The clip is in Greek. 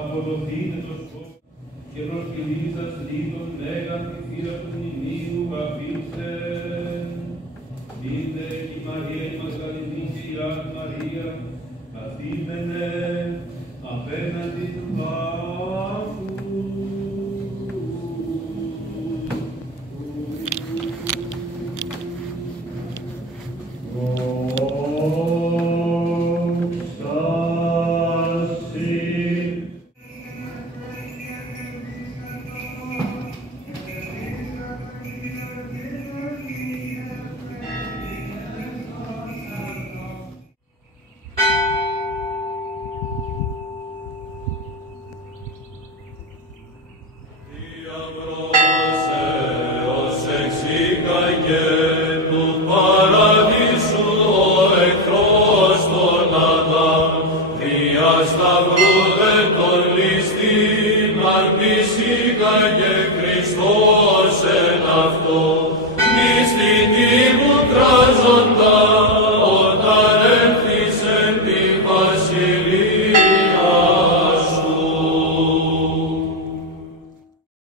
αποδοθείτε το σκόπ και προσκυνήσας λίτων μέγαν τη θύρα του μνημείου αφήστε. Είτε η Μαρία η Μαγδαληνή και η Άλλη Μαρία καθήμενε απέναντι του βάφου. Σταυρού δε τον ληστήν αρπισήκαγε Χριστός.